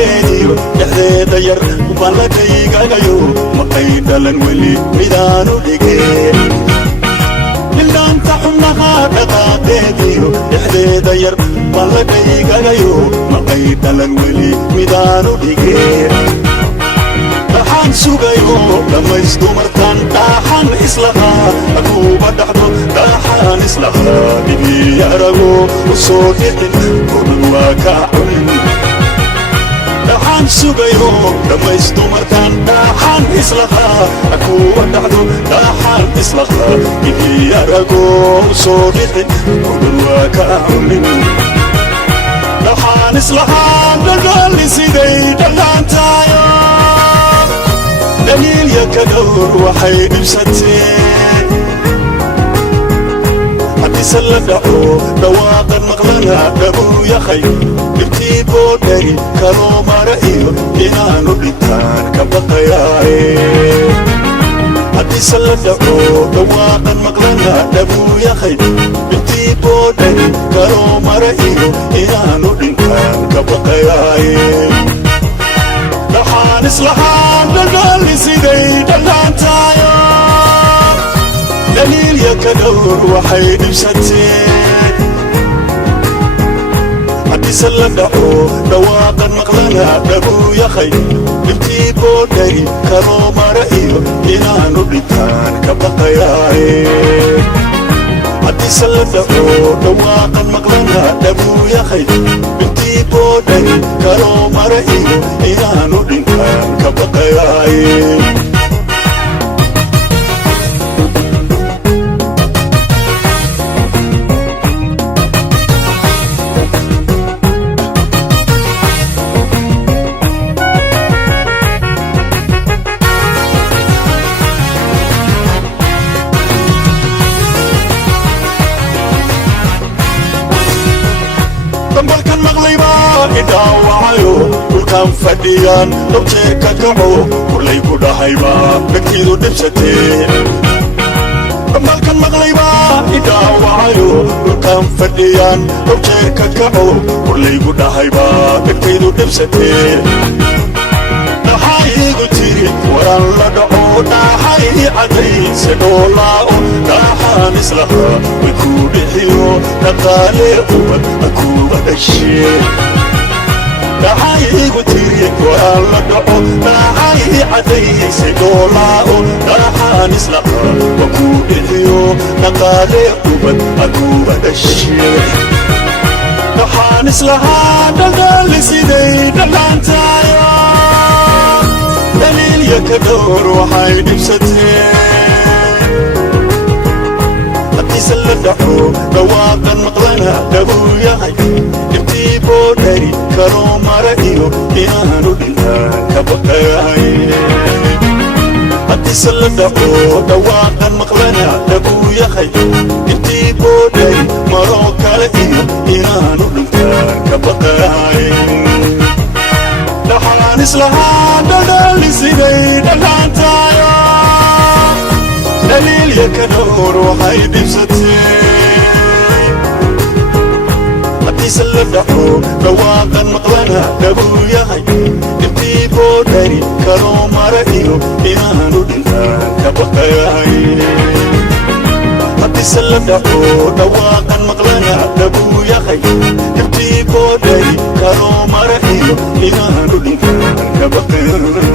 dhaqaaqeediyo dhexdeeda yar baan la kaygagayo maqay dhalan weli midaanu dhigeen ildaanta xubnaha dhaqaaqeediyo dhexdeeda yar baan la kaygagayo maqay dhalan weli midaanu dhigeen dhaxaan sugayo dhamaystu markaan dhaxaan islahaa akuuba dhaxdo dhaxaan islahaa dhibiya arago usoo dhicin kudhan waa kaa cunin dhaxaan sugayo dhamaystu markaan dhaxaan islahaa akuuba dhaxdo dhaxaan islahaa dhibiya arago usoo dhicin kudhan waa kaa cunin dhaxaan islahaa dhadhaali siday dhadhaantaayo دليل يكدور وحيد بستين حتى سلدعو دواقا مقلنا دبو يخي ابتيبو داري كانو مرأيو إنانو بيتان كبقياي حتى سلدعو دواقا مقلنا دبو يخي ابتيبو داري كانو مرأيو إنانو بيتان كبقياي dhaxaan islahaan dhadhaali siday dhadhaantaayo daliil yakadhowr waxay dhibsateen haddiise la dhaco dhawaaqan maqlana dhabuu yakhay dhibtii boodhari kanoo mara iyo inaanu dhintaan ka baqayaaye haddiise la dhaco dhawaaqan maqlana dhabuu yakhay dhibtii boodhari kanoo mara iyo inaanu dhintaan ka baqayaaye balkan maqlayba idaawacayo dhulkan fadhiyaan dhowjee ka kaco kulay ku dhahayba dhegtiidu dhibsatee balkan maqlayba idaawacayo dhulkan fadhiyaan dhowjee ka kaco kulay ku dhahayba dhegtiidu dhibsatee dhaxayigu tiri waran la dhaco dhaxayi cadayse dhoolaao dhaxaan islahaa way ku dhixiyo dhaqaalee ubad akuuba dhashee dhaxayigu tiri waran la dhaco dhaxayi cadayse dhoolaao dhaxaan islahaa way ku dhixiyo dhaqaalee ubad akuuba dhashee dhaxaan islahaa dhadhaali siday dhadhaantaayo دليل يكدور وحيد بستين حتى سلدعو دواقا مقلنا دبو يحي ابتيبو داري كانو مرأيو إنانو دلان كبقاي حتى سلدعو دواقا مقلنا دبو يحي ابتيبو داري مرو كالئيو إنانو دلان كبقاي dhaxaan islahaan dhadhaali siday dhadhaantaayo daliil yakadhowr waxay dhibsateen haddiise la dhaco dhawaaqan maqlana dhabuu yahay dhibtii boodhari kanoo mara iyo inaanu dhintaan ka baqayay haddiise la dhaco dhawaaqan maqlana dhabuu yahay dhibtii boodhari kanoo mara iyo inaanu dhintaan ka baqayay